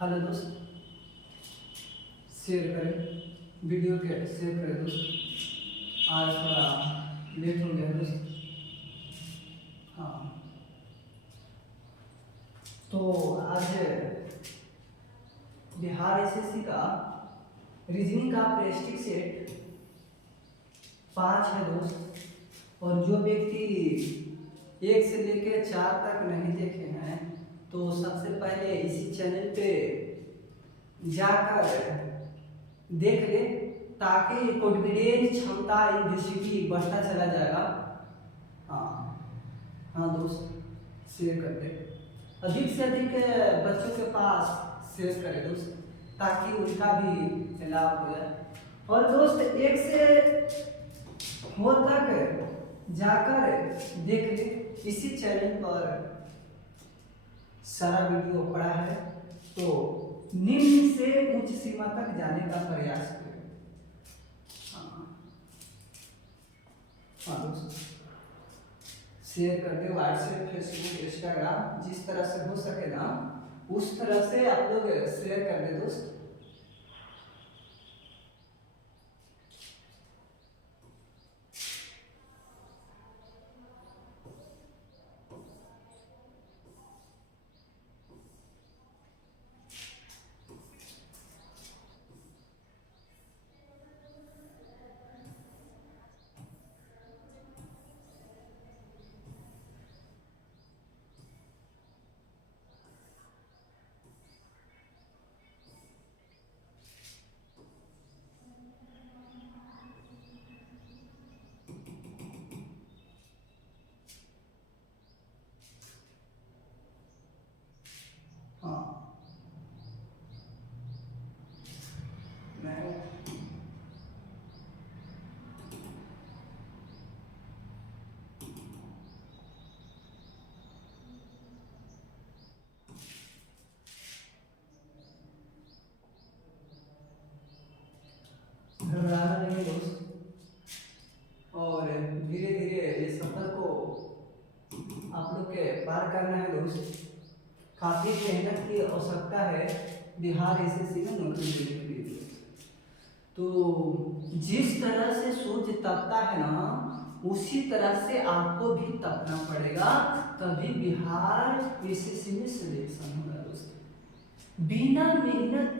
Hello दोस्त, share करें video के शेयर करें दोस्त। आज थोड़ा लेट हो गया दोस्त। हाँ, तो आज बिहार एसएससी का रीजनिंग का प्रेस्टिक सेट 5 है दोस्त। और जो व्यक्ति 1 से लेकर 4 तक नहीं देखे हैं तो सबसे पहले इसी चैनल पे जाकर देख ले, ताकि कॉन्फिडेंस क्षमता यूनिवर्सिटी बढ़ता चला जाएगा। हाँ हाँ दोस्त, शेयर कर दे, अधिक से अधिक बच्चों के पास शेयर करें दोस्त, ताकि उनका भी लाभ हो जाए। और दोस्त 1 से 4 तक जाकर देख ले, इसी चैनल पर सारा वीडियो पड़ा है। तो निम्न से उच्च सीमा तक जाने का प्रयास करें। हाँ दोस्त, शेयर कर दे व्हाट्सएप, फेसबुक, इंस्टाग्राम, जिस तरह से हो सके ना उस तरह से आप लोग शेयर कर दे दोस्त। हाँ, मैं घबराना नहीं दोस्त, और धीरे धीरे इस सफर को आप लोग के पार करना है दोस्त। काफ़ी मेहनत की आवश्यकता है बिहार एसएससी में नौकरी लेने के लिए। तो जिस तरह से सूर्य तपता है ना, उसी तरह से आपको भी तपना पड़ेगा, तभी बिहार एसएससी में सिलेक्शन होगा दोस्त। बिना मेहनत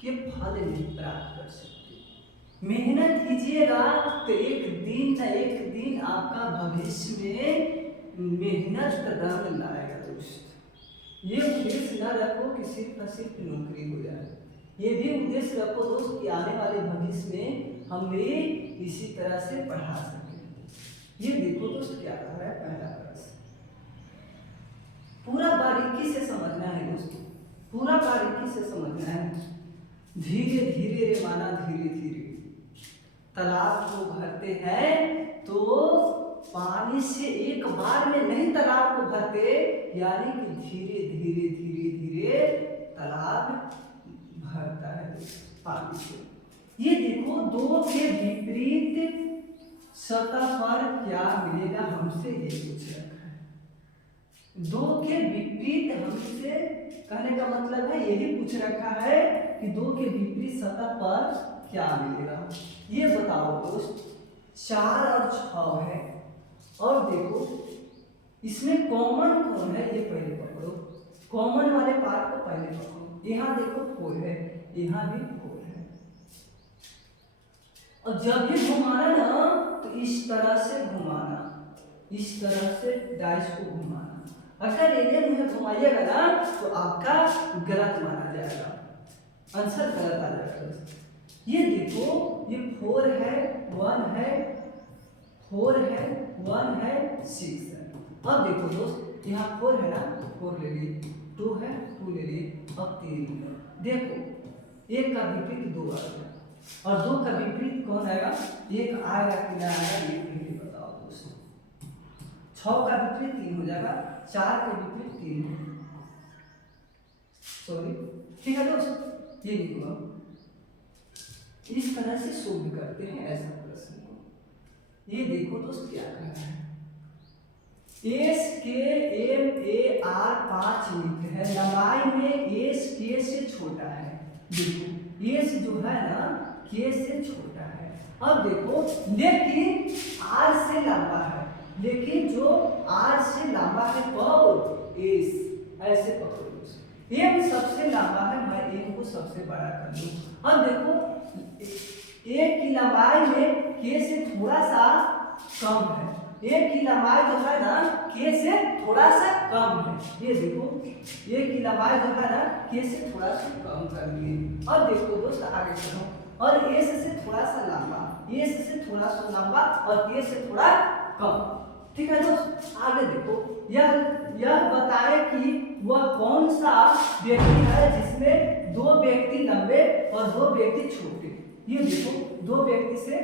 के फल नहीं प्राप्त कर सकते। मेहनत कीजिएगा तो एक दिन आपका भविष्य में मेहनत रंग लाएगा दोस्त। ये उद्देश्य न रखो कि सिर्फ और सिर्फ नौकरी हो जाए, ये भी उद्देश्य रखो दोस्त कि आने वाले भविष्य में हम भी इसी तरह से पढ़ा सकें। ये देखो दोस्त क्या कह रहा है पहला प्रश्न, पूरा बारीकी से समझना है दोस्त, पूरा बारीकी से समझना है। धीरे धीरे रे माना धीरे धीरे तालाब को भरते हैं तो पानी से एक बार में नहीं तालाब को भरते, यानी कि धीरे धीरे धीरे धीरे तालाब भरता है पानी से। ये देखो, दो के विपरीत सतह पर क्या मिलेगा, हमसे ये पूछ रखा है। दो के विपरीत हमसे कहने का मतलब है यही पूछ रखा है कि दो के विपरीत सतह पर क्या मिलेगा। ये बताओ दोस्त, 4 और 6 है, और देखो इसमें कॉमन कौन है ये पहले पकड़ो, कॉमन वाले पार्ट को पहले पकड़ो। यहाँ देखो 4 है, यहाँ भी 4 है, और जब भी घुमाना ना तो इस तरह से घुमाना, इस तरह से डाइस को घुमाना। अगर एलियन में घुमाइएगा ना तो आपका गलत माना जाएगा, आंसर गलत आ जाएगा। ये देखो, ये 4 है, 1 है, 4 है, 1 है, 6 है। अब देखो दोस्त, यहाँ 4 है ना, 4 ले लिए, 2 है, 2 ले लिए, अब 3 है। देखो, 1 का विपरीत 2 आ गया, और 2 का विपरीत कौन आएगा, 1 आएगा कि ना आएगा, ये पहले बताओ दोस्त। 6 का विपरीत 3 हो जाएगा, 4 का विपरीत 3, सॉरी, ठीक है दोस्त। ये लिखो, इस तरह से सोल्व करते हैं ऐसा प्रश्न को। ये देखो दोस्त क्या कह रहा है, एस के एम ए आर 5 मीटर है, लंबाई में एस के से छोटा है। देखो एस जो है ना के से छोटा है। अब देखो लेकिन आर से लंबा है, लेकिन जो आर से लंबा है कब एस, ऐसे पकड़ो। एम सबसे लंबा है, मैं एम को सबसे बड़ा कर लूं। अब देखो ए की लंबाई में के से थोड़ा सा कम है, ए की लंबाई जो है ना के से थोड़ा सा कम है। ये देखो ए की लंबाई जो है ना के से थोड़ा सा कम कर लिए। अब देखो दोस्त आगे चलो, और एस से थोड़ा सा लंबा, एस से थोड़ा सा लंबा और के से थोड़ा कम। ठीक है दोस्त आगे देखो, यह बताए कि वह कौन सा व्यक्ति है जिसमें दो व्यक्ति लंबे और दो व्यक्ति छोटे। ये देखो दो व्यक्ति से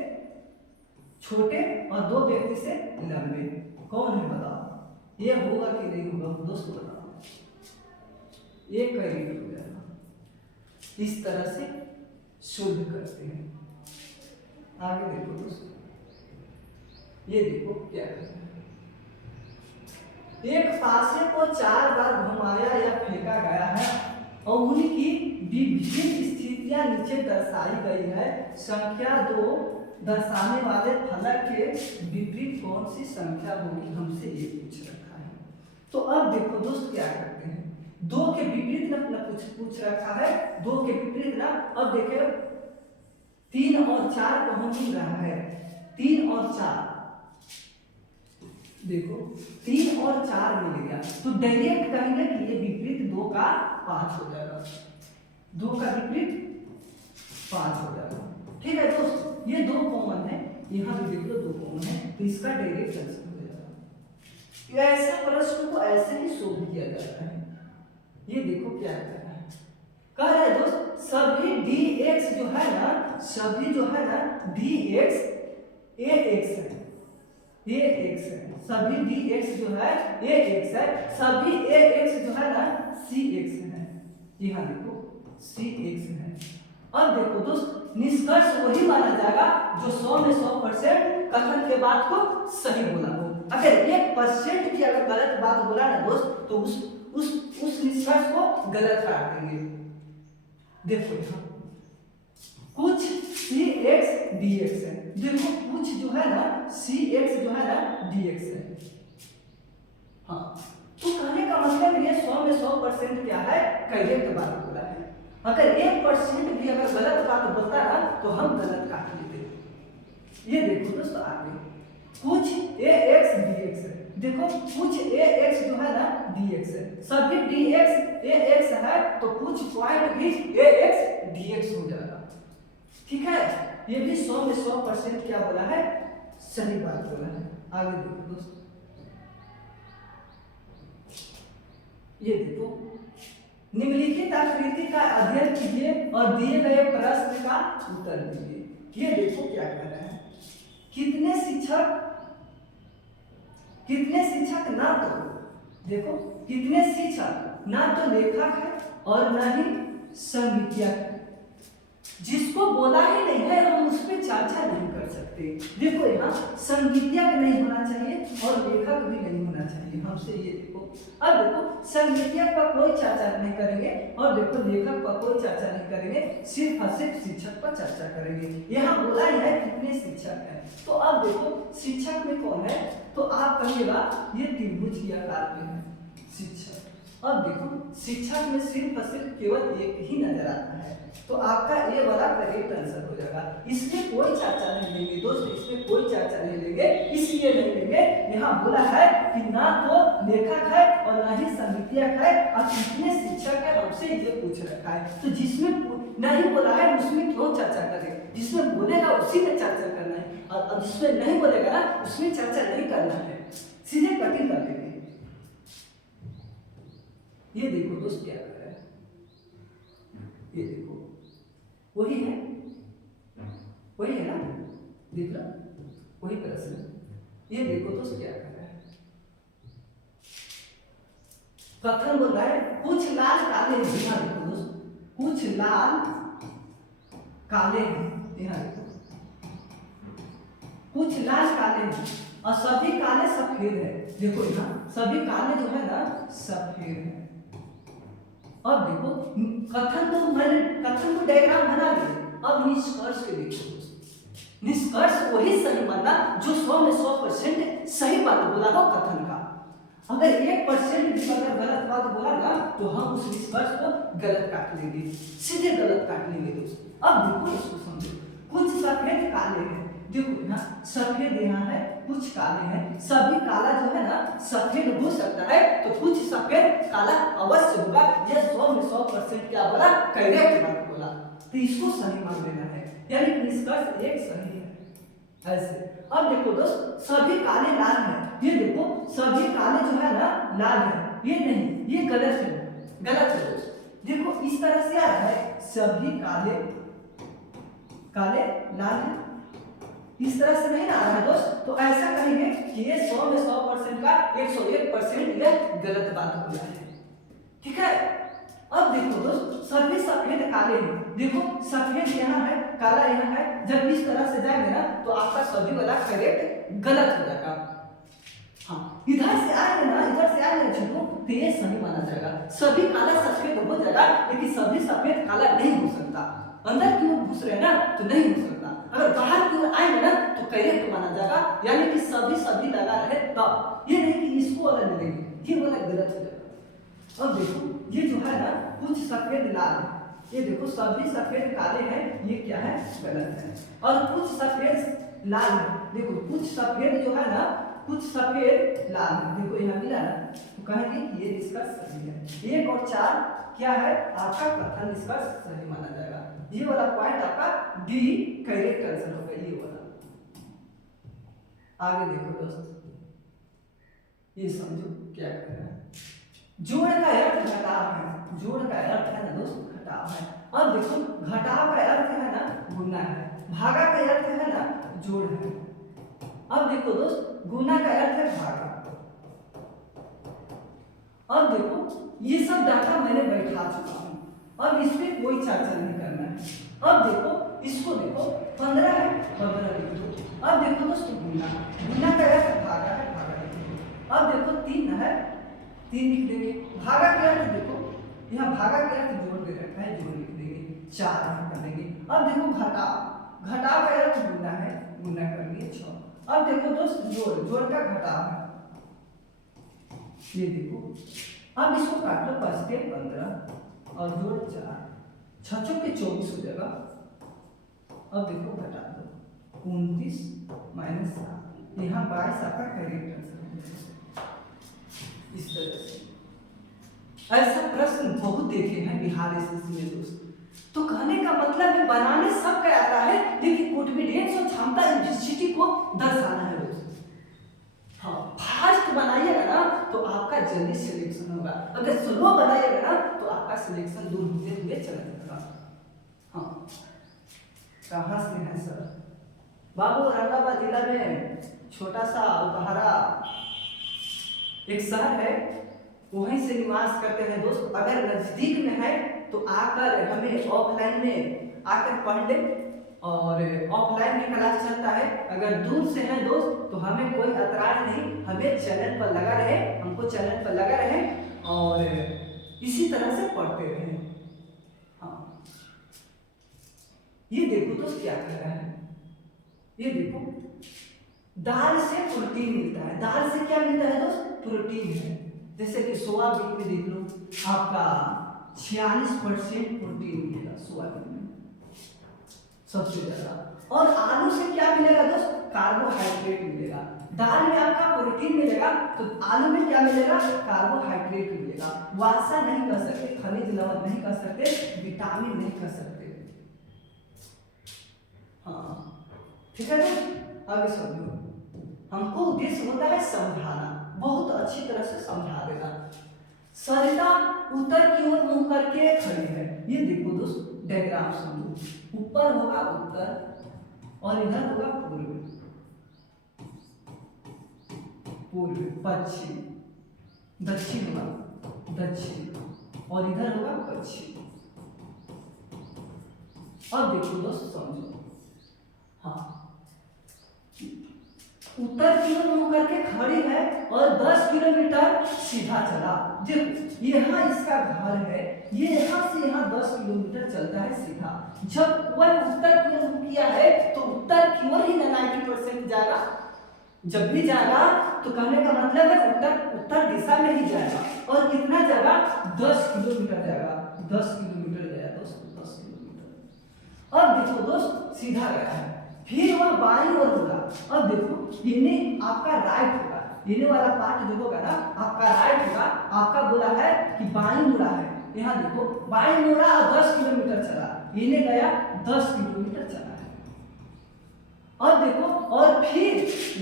छोटे और दो व्यक्ति से लंबे कौन है बताओ। ये होगा कि नहीं होगा दोस्तों बताओ। ये करीब हो जाएगा, इस तरह से शुद्ध करते हैं। आगे देखो दोस्तों, ये देखो क्या करते हैं। एक पासे को 4 बार घुमाया या फेंका गया है और उनकी विभिन्न स्थितियां नीचे दर्शाई गई है। संख्या 2 दर्शाने वाले फलक के विपरीत कौन सी संख्या होगी, हमसे ये पूछ रखा है। तो अब देखो दोस्त क्या करते हैं, 2 के विपरीत ना पूछ रखा है, 2 के विपरीत ना। अब देखो 3 और 4 को हम मिल रहा है, 3 और 4 देखो 3 और 4 मिल गया, तो डायरेक्ट कहेंगे कि ये विपरीत 2 का 5 हो जाएगा, 2 का विपरीत 5 हो जाएगा। ठीक है दोस्त, ये 2 कॉमन है, यहाँ भी देख लो 2 कॉमन है, तो इसका डायरेक्ट आंसर हो जाएगा। ऐसा प्रश्न को ऐसे ही सोल्व किया जाता है। ये देखो क्या कर रहा है, कह रहा है दोस्त सभी dx जो है ना, सभी जो है ना dx ax है, ax है, सभी dx जो है ax है, सभी ax जो है ना cx है। यहाँ देखो cx है। अब देखो दोस्त निष्कर्ष वही माना जाएगा जो 100 में 100% कथन के बात को सही बोला हो। अगर 1% भी अगर गलत बात बोला ना दोस्त, तो उस निष्कर्ष को गलत कर देंगे। देखो यहाँ कुछ cx dx है, देखो कुछ जो है ना cx जो है ना dx है। हाँ, तो कहने का मतलब ये 100 में 100% क्या है, करेक्ट बात बोला है। अगर 1% भी अगर गलत बात बोलता ना तो हम गलत काट लेते। ये देखो दोस्तों आगे कुछ ax dx है, देखो कुछ ax जो है ना dx है, सभी dx ax है, तो कुछ पॉइंट भी ax dx हो जाएगा। ठीक है, ये भी 100 में 100% क्या बोला है, सही बात बोला है। आगे देखो दोस्तों, ये देखो निम्नलिखित आकृति का अध्ययन कीजिए और दिए गए प्रश्न का उत्तर दीजिए। ये देखो क्या कर रहा है, कितने शिक्षक ना तो देखो कितने शिक्षक ना तो लेखक है और ना ही संगीतज्ञ, जिसको बोला ही नहीं है हम उस पर चर्चा नहीं कर सकते। देखो यहाँ संगीतज्ञ नहीं होना चाहिए और लेखक भी नहीं होना चाहिए हमसे। ये देखो अब देखो संगीतज्ञ पर कोई चर्चा नहीं करेंगे और देखो लेखक पर कोई चर्चा नहीं करेंगे, सिर्फ और सिर्फ शिक्षक पर चर्चा करेंगे। यहाँ बोला ही है कितने शिक्षक हैं, तो अब देखो शिक्षक में कौन है, तो आप कहिएगा ये त्रिभुज की आकार में है शिक्षक। अब देखो शिक्षक में सिर्फ और सिर्फ केवल एक ही नजर आता है, तो आपका ये वाला करेक्ट आंसर हो जाएगा। इसमें कोई चर्चा नहीं लेंगे दोस्त, इसमें कोई चर्चा नहीं लेंगे, इसलिए नहीं लेंगे यहाँ बोला है कि ना तो लेखक है और ना ही संगीतज्ञ है और कितने शिक्षक है हमसे ये पूछ रखा है। तो जिसमें नहीं बोला है उसमें क्यों चर्चा करें, जिसमें बोलेगा उसी में चर्चा करना है, और जिसमें नहीं बोलेगा ना उसमें चर्चा नहीं करना है, सीधे कटिंग कर देंगे। ये देखो दोस्त क्या कर रहा है, ये देखो वही है ना, देख लो वही प्रश्न। ये देखो दोस्त क्या कर रहा है, कथन बोल रहा है कुछ लाल काले हैं। यहाँ देखो दोस्त कुछ लाल काले हैं, यहाँ देखो कुछ लाल काले हैं। और सभी काले सफेद है। देखो यहाँ सभी काले जो है ना सफेद है। अब देखो कथन को डायग्राम बना लिए। अब निष्कर्ष के देखो, निष्कर्ष वही सही बनना जो 100 में 100% सही बात बोला हो कथन का। अगर 1% भी अगर गलत बात बोला ना तो हम उस निष्कर्ष को गलत काट लेंगे, सीधे गलत काट लेंगे दोस्त। अब देखो इसको समझो, कुछ सफेद काले हैं। देखो यहाँ सफेद यहाँ है, कुछ काले हैं। सभी काला जो है ना सफेद हो सकता है, तो कुछ सफेद काला अवश्य होगा। यह 100 में 100% क्या बोला, करेक्ट बात बोला, तो इसको सही मान लेना है, यानी निष्कर्ष एक सही है। ऐसे अब देखो दोस्त, सभी काले लाल हैं। ये देखो सभी काले जो है ना लाल है, ये नहीं, ये गलत है, गलत है दोस्त। देखो इस तरह से आ रहा है, सभी काले काले लाल है, इस तरह से नहीं आ रहा है दोस्त। तो ऐसा कहेंगे कि ये 100 में 100% का 101% यह गलत बात बोला है, ठीक है। अब देखो दोस्त, सभी सफेद काले हैं। देखो सफेद यहाँ है, काला यहाँ है, जब इस तरह से जाएंगे ना तो आपका सभी वाला करेक्ट गलत हो जाएगा। हाँ, इधर से आएंगे ना, इधर से आएंगे चलो तो ये सही माना जाएगा। सभी काला सफेद हो जाएगा, लेकिन सभी सफेद काला नहीं हो सकता। अंदर की ओर घुस रहे ना तो नहीं हो सकता। अगर बाहर की ओर आएंगे ना तो करेक्ट माना जाएगा, यानी कि सभी लगा रहे तब। ये नहीं कि इसको अलग मिलेंगे, ये वाला गलत हो जाएगा। अब देखो ये जो है ना कुछ सफेद लाल है, ये देखो सभी सफेद काले हैं, ये क्या है, गलत है। और कुछ सफेद लाल है, देखो कुछ सफेद जो है ना, कुछ सफेद लाल है, देखो यहाँ मिला ना, तो कहेंगे कि ये निष्कर्ष सही है। 1 और 4 क्या है, आपका कथन निष्कर्ष सही माना जाएगा। ये वाला पॉइंट आपका डी करेक्ट आंसर होगा, ये वाला। आगे देखो दोस्त, ये समझो क्या कर रहा है। जोड़ का अर्थ घटाव है, जोड़ का अर्थ है ना दोस्त घटाव है। अब देखो घटाव का अर्थ है ना गुना है, भागा का अर्थ है ना जोड़ है। अब देखो दोस्त गुना का अर्थ है भागा। अब देखो ये सब डाटा मैंने बैठा चुका हूं, अब इस पे कोई चर्चा नहीं करना है। अब देखो इसको देखो 15 है, 15 लिख दो। अब देखो दोस्त गुना का अर्थ भागा है, भागा लिख दो। अब देखो 3 है, 3 लिख देंगे। भागा के अर्थ देखो, यहाँ भागा के अर्थ जोड़ दे रखा है, जोड़ लिख देंगे। 4 कर देंगे। अब देखो घटाव, घटाव का अर्थ गुना है, गुना कर लिए 6। अब देखो दोस्त जोड़, जोड़ का घटाव है, ये देखो। अब इसको काट लो, 5 के 15 और जोड़ 4, 6 के 24 हो जाएगा। अब देखो घटा दो, 29 माइनस 7, यहाँ 22 आपका करेक्ट आंसर है। इस तरह से ऐसा प्रश्न बहुत देखे हैं बिहार एसएससी में दोस्त। तो कहने का मतलब है बनाने सब का आता है, लेकिन कॉन्फिडेंस और क्षमता यूनिवर्सिटी को दर्शाना है दोस्त। हाँ, फास्ट बनाइएगा ना तो आपका जल्दी सिलेक्शन होगा, अगर स्लो बनाइएगा ना तो आपका सिलेक्शन दूर होते हुए चला जाएगा। हाँ, कहाँ से है सर? बाबू औरंगाबाद जिला में छोटा सा उपहारा एक शहर है, वहीं से निवास करते हैं दोस्त। अगर नजदीक में है तो आकर हमें ऑफलाइन में आकर पढ़ ले, और ऑफलाइन भी क्लास चलता है। अगर दूर से है दोस्त तो हमें कोई एतराज नहीं, हमें चैनल पर लगा रहे, हमको चैनल पर लगा रहे और इसी तरह से पढ़ते रहे। हाँ, ये देखो दोस्त क्या कह रहा है, ये देखो दाल से प्रोटीन मिलता है। दाल से क्या मिलता है दोस्त? प्रोटीन है। जैसे कि सोयाबीन में देख लो, आपका 46% प्रोटीन मिलेगा सोयाबीन में सबसे ज्यादा। और आलू से क्या मिलेगा दोस्त? कार्बोहाइड्रेट मिलेगा। दाल में आपका प्रोटीन मिलेगा तो आलू में क्या मिलेगा? कार्बोहाइड्रेट मिलेगा। वसा नहीं कर सकते, खनिज लवण नहीं कर सकते, विटामिन नहीं कर सकते। हाँ ठीक है दोस्त, आगे समझो। हमको उद्देश्य होता है समझाना, बहुत अच्छी तरह से समझा देना। सरिता उत्तर की ओर मुंह करके खड़ी है। ये देखो दोस्त डायग्राम समझो, ऊपर होगा उत्तर और इधर होगा पूर्व, पूर्व पश्चिम, दक्षिण होगा दक्षिण और इधर होगा पश्चिम। अब देखो दोस्त समझो, हाँ उत्तर की ओर मुंह करके खड़ी है और 10 किलोमीटर सीधा चला। देखो यहाँ इसका घर है, ये यहाँ से यहाँ 10 किलोमीटर चलता है सीधा। जब वह उत्तर की ओर मुंह किया है तो उत्तर की ओर ही 90% जाएगा। जब भी जाएगा तो कहने का मतलब है उत्तर दिशा में ही जाएगा। और कितना जाएगा? 10 किलोमीटर जाएगा। 10 किलोमीटर गया दोस्त, 10 किलोमीटर। अब देखो दोस्त सीधा गया है, फिर वह बाईं ओर होगा। अब देखो इन्हें आपका राइट होगा, इन्हें वाला पार्ट जो होगा ना आपका राइट होगा। आपका बोला है कि बाईं मुड़ा है, यहाँ देखो बाईं मुड़ा और 10 किलोमीटर चला, इन्हें गया 10 किलोमीटर चला है। अब देखो और फिर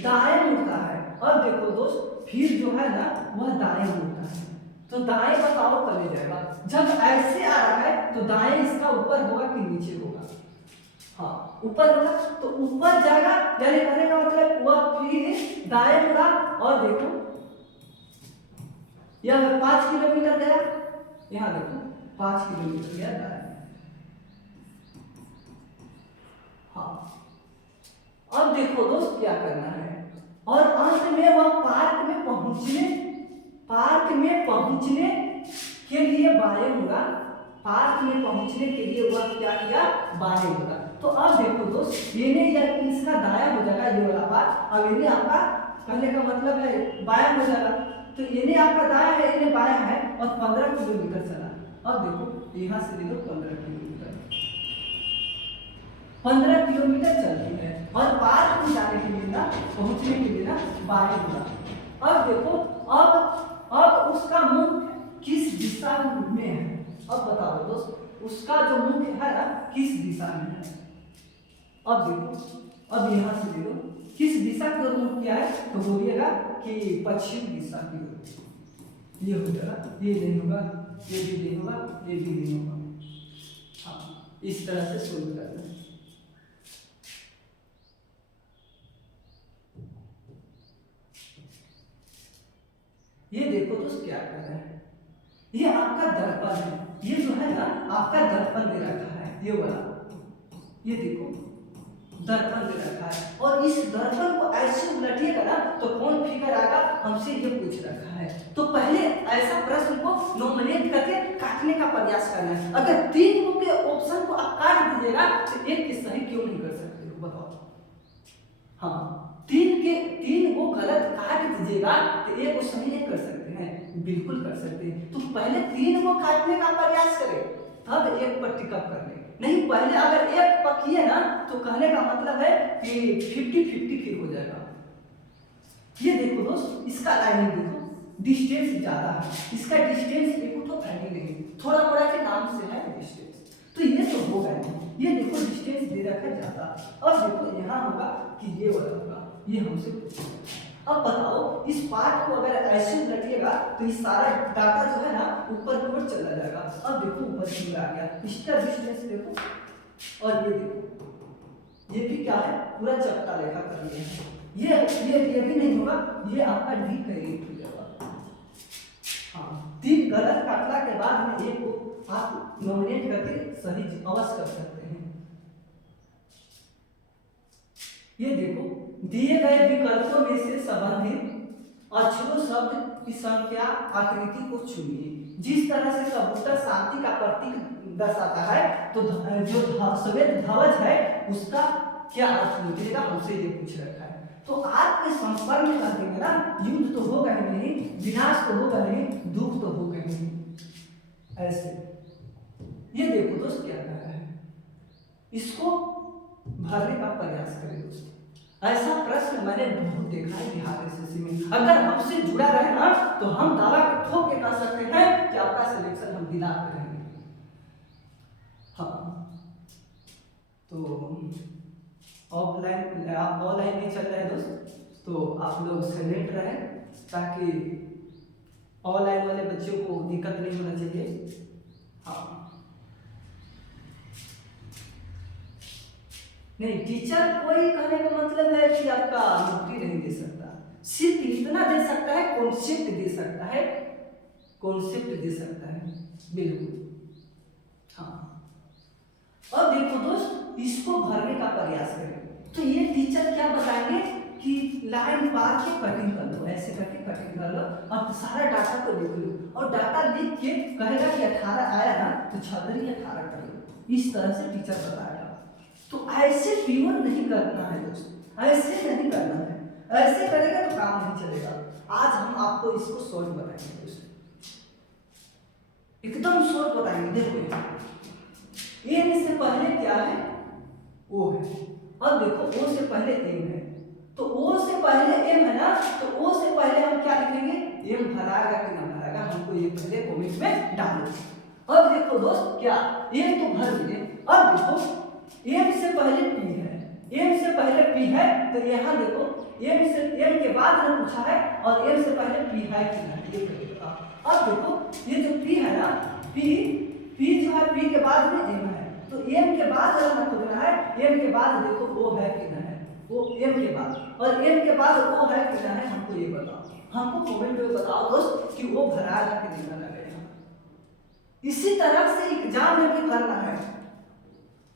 दाएं मुड़ता है। अब देखो दोस्त फिर जो है ना वह दाएं मुड़ता है, तो दाएं बताओ कले जाएगा। जब ऐसे आ रहा है तो दाएं इसका ऊपर होगा कि नीचे होगा? हाँ ऊपर होगा, तो ऊपर जाएगा। यानी कहने का मतलब वह फिर दाएं मुड़ा और देखो यह 5 किलोमीटर गया, यहाँ देखो 5 किलोमीटर गया दाएं। हाँ अब देखो दोस्त क्या करना है, और अंत में वह पार्क में पहुंचने के लिए बाएं मुड़ा। पार्क में पहुंचने के लिए वह क्या किया? बाएं मुड़ा। तो अब देखो दोस्त ये या इसका दाया हो जाएगा ये वाला पार्ट, अब ये आपका कहने का मतलब है बाया हो जाएगा। तो ये आपका दाया है, ये बाया है और 15 किलोमीटर चला। अब देखो यहाँ से देखो 15 किलोमीटर, 15 किलोमीटर चलती है और पार्क में जाने के लिए ना पहुंचने के लिए ना बाएं मुड़ा। अब देखो अब उसका मुख किस दिशा में है? अब बताओ दोस्त उसका जो मुख है ना किस दिशा में है? अब देखो अब यहाँ से देखो किस दिशा की ओर मुख किया है, तो बोलिएगा कि पश्चिम दिशा की ओर। ये हो जाएगा, ये नहीं होगा, ये भी नहीं होगा, ये भी नहीं होगा। हाँ इस तरह से सोल्व करना है। ये देखो दोस्त क्या कर रहा है, ये आपका दर्पण है। ये जो है ना आपका दर्पण दे रखा है, ये वाला, ये देखो दर्पण दे रखा है। और इस दर्पण को ऐसे उलटिएगा ना तो कौन फिगर आएगा हमसे ये पूछ रखा है। तो पहले ऐसा प्रश्न को नॉमिनेट करके काटने का प्रयास करना है। अगर 3 के ऑप्शन को आप काट दीजिएगा तो एक के सही क्यों नहीं कर सकते हो बताओ? हाँ 3 को गलत काट दीजिएगा तो एक को सही नहीं कर सकते हैं, बिल्कुल कर सकते हैं। तो पहले 3 को काटने का प्रयास करें तब एक पर टिकअप कर ले, नहीं पहले अगर एक पकिए ना तो कहने का मतलब है कि 50-50 फिर हो जाएगा। ये देखो दोस्त इसका लाइनिंग देखो डिस्टेंस ज्यादा है, इसका डिस्टेंस देखो तो पहले नहीं, थोड़ा मोड़ा के नाम से है डिस्टेंस, तो ये तो होगा नहीं। ये देखो डिस्टेंस दे रखा है ज्यादा। अब देखो यहाँ होगा कि ये वाला होगा, ये हमसे पूछेगा। अब बताओ इस पार्ट को अगर ऐसे रखिएगा तो इस सारा डाटा जो है ना ऊपर की ओर चला जाएगा। अब देखो ऊपर की ओर आ गया, इसका डिस्टेंस देखो और ये देखो ये भी क्या है पूरा चपटा रेखा कर लिया है। ये भी नहीं होगा, ये आपका डी करेक्ट हो जाएगा। हाँ 3 गलत काटला के बाद में एक को आप नॉमिनेट करके सही अवश्य कर सकते हैं। ये देखो दिए गए विकल्पों में से संबंधित अक्षरों शब्द की संख्या आकृति को चुनिए। जिस तरह से कबूतर शांति का प्रतीक दर्शाता है तो जो श्वेत ध्वज है उसका क्या अर्थ निकलेगा हमसे ये पूछ रखा है। तो आपके संपर्क में कर देंगे ना युद्ध तो होगा ही नहीं, विनाश तो होगा नहीं, दुख तो होगा ही नहीं। ऐसे ये देखो दोस्त क्या कर रहा है, इसको भरने का प्रयास करें दोस्त। ऐसा प्रश्न मैंने बहुत देखा है बिहार एसएससी में। अगर हमसे जुड़ा रहे ना तो हम दावा ठोक के कह सकते हैं कि आपका सिलेक्शन हम दिला करेंगे। हाँ तो ऑनलाइन नहीं चल रहा है दोस्त, तो आप लोग साइलेंट रहें ताकि ऑनलाइन वाले बच्चों को दिक्कत नहीं होना चाहिए। हाँ नहीं टीचर कोई कहने का मतलब है कि आपका नौकरी नहीं दे सकता, सिर्फ इतना दे सकता है कॉन्सेप्ट दे सकता है, कॉन्सेप्ट दे सकता है बिल्कुल। हाँ अब देखो दोस्त इसको भरने का प्रयास करें तो ये टीचर क्या बताएंगे कि लाइन पार के कटिंग कर लो, ऐसे करके कटिंग कर लो और सारा डाटा को लिख लो और डाटा लिख के कहेगा कि 18 आया ना तो 18 कर लो। इस तरह से टीचर बताएगा। तो ऐसे पीवन नहीं करना है दोस्त, ऐसे नहीं करना है, ऐसे करेगा तो काम नहीं चलेगा। आज हम आपको इसको सोल्व बताएंगे दोस्त, एकदम सोल्व बताएंगे। देखो एन से पहले क्या है, ओ है। अब देखो ओ से पहले एम है, तो ओ से पहले एम है ना, तो ओ से पहले हम क्या लिखेंगे, एम भराएगा कि ना भराएगा, हमको ये पहले कमेंट में डालो। अब देखो दोस्त क्या एम तो भर दिए। अब देखो एम से पहले पी है, एम से पहले पी है, तो यहाँ देखो एम से एम के बाद ने पूछा है और एम से पहले पी है कि नहीं ये करेगा। अब देखो ये जो पी है ना, पी जो है पी के बाद में एम है, तो एम के बाद अगर खोजना है, एम के बाद देखो ओ है कि नहीं है, वो एम के बाद, और एम के बाद ओ है कि नहीं है, हमको ये बताओ, हमको कमेंट में बताओ दोस्त कि वो भराएगा कि नहीं भराएगा। इसी तरह से एग्जाम में भी करना है।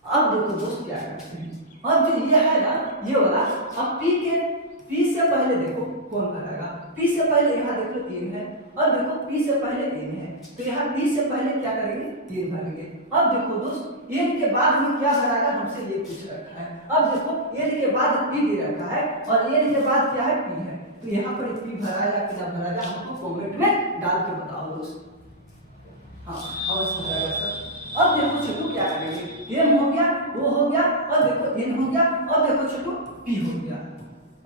अब देखो दोस्त क्या करते हैं, अब जो ये है ना ये वाला, अब पी से पहले देखो कौन भरेगा, पी से पहले यहाँ देखो एम है, अब देखो पी से पहले एम है, तो यहाँ बी से पहले क्या करेंगे एम भरेंगे। अब देखो दोस्त एम के बाद में क्या भराएगा, हमसे ये पूछ रखा है। अब देखो एन के बाद पी दे रखा है और एन के बाद क्या है पी है, तो यहाँ पर पी भराएगा कि ना भराएगा, हमको कमेंट में डाल के बताओ दोस्त। हाँ अवश्य भराएगा सर। अब देखो छोटू क्या करेंगे, एम हो गया, ओ हो गया, और देखो एन हो गया, और देखो छोटू पी हो गया।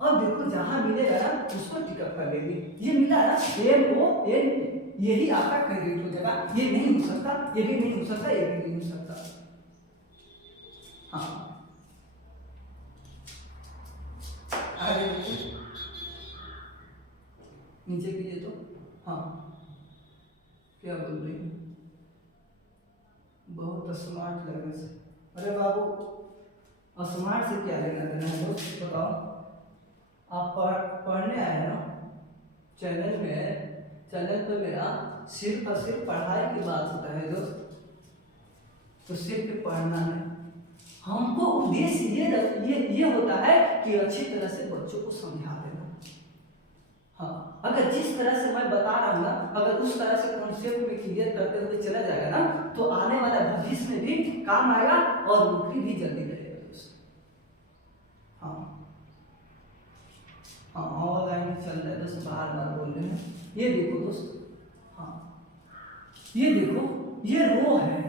अब देखो जहां मिलेगा ना उसको टिकअप कर लेंगे। ये मिला ना एम ओ एन पी, यही आपका क्रेडिट हो जाएगा। ये नहीं हो सकता, ये भी नहीं हो सकता, ये भी नहीं हो सकता। हाँ आगे नीचे कीजिए तो। हाँ क्या बोल रही है, बहुत स्मार्ट लगने से। अरे बाबू स्मार्ट से क्या लेना देना है दोस्त, बताओ। आप पढ़ने आए हैं ना चैनल में, चैनल पर मेरा सिर्फ और सिर्फ पढ़ाई की बात होता है दोस्त, तो सिर्फ पढ़ना है। हमको उद्देश्य ये होता है कि अच्छी तरह से बच्चों को समझा देना। हाँ अगर जिस तरह से मैं बता रहा हूँ ना, अगर उस तरह से कॉन्सेप्ट में क्लियर करते हुए चला जाएगा ना, तो आने वाला भविष्य में भी काम आएगा और नौकरी भी जल्दी मिलेगा दोस्त। हाँ हाँ ऑनलाइन चल रहा है दोस्त, बार बार बोल रहे हैं। ये देखो दोस्त, हाँ ये देखो ये रो है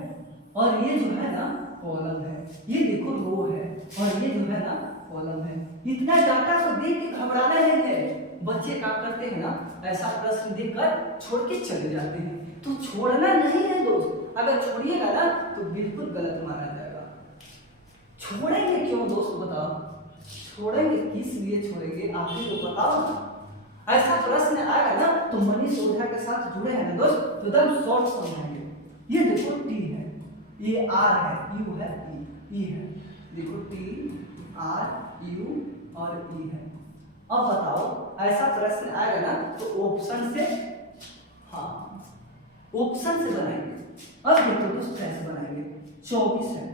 और ये जो है ना कॉलम है, ये देखो रो है और ये जो है ना कॉलम है। इतना डाटा को देख के घबराना नहीं है। बच्चे क्या करते हैं ना, ऐसा प्रश्न देखकर छोड़ के चले जाते हैं, तो छोड़ना नहीं है दोस्त। अगर छोड़िएगा ना तो बिल्कुल गलत माना जाएगा। छोड़ेंगे क्यों दोस्त बताओ, छोड़ेंगे किस लिए छोड़ेंगे आप ही तो बताओ ना। ऐसा प्रश्न आएगा ना तो मनीष ओझा के साथ जुड़े हैं ना दोस्त, तो एकदम शॉर्ट समझाएंगे। ये देखो टी है, ये आर है, यू है, ई है, देखो टी आर यू और ई है। अब बताओ ऐसा प्रश्न आएगा ना तो ऑप्शन से, हाँ ऑप्शन से बनाएंगे। अब देखो दोस्त कैसे बनाएंगे, 24 है